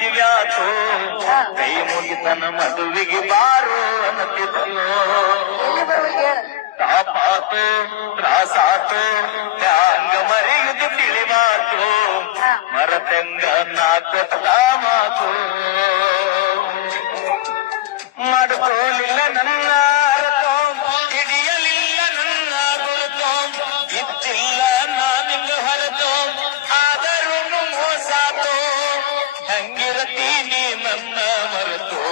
ಮದುವ್ಯಾತು ಕೈ ಮುಗಿತನ ಮದುವಿಗೆ ಬಾರು ಅನ್ನತಿದ್ಲು ತಾಪಾತು ತ್ರಾಸಾತು ತ್ಯಾಂಗ ಮರೆಯುದು ತಿಳಿವಾತು ಮರತಂಗ ನಾಲ್ಕು ಮಾತು ಮಾಡ್ಕೋಲಿಲ್ಲ ನನ್ನ ಅರತೋ ಹಿಡಿಯಲಿಲ್ಲ ನನ್ನ ಗುರುತೋ ಇದ್ದಿಲ್ಲ ನಾನಿಂಗ ಹೊರತೋ ಆದರೂ ಮೋಸಾತೋ ಹಂಗಿರತೀನಿ ನನ್ನ ಮರೆತೋ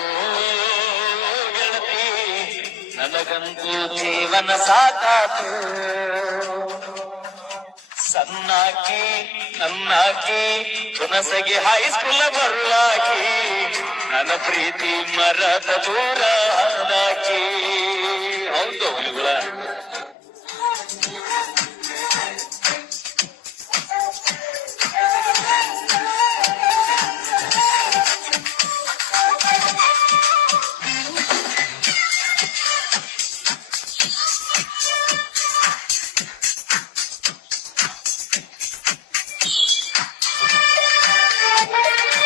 ಗೆಳತಿ ನನಗಂತೂ ಜೀವನ ಸಾಕಾತು ಸನ್ನಾಕಿ ನನ್ನಾಕಿ ಹುನಸಗಿ ಹೈಸ್ಕೂಲ ಬರುಳಾಕಿ ನನ್ನ ಪ್ರೀತಿ ಮರದ ದೂರ ಅಂದಾಕಿ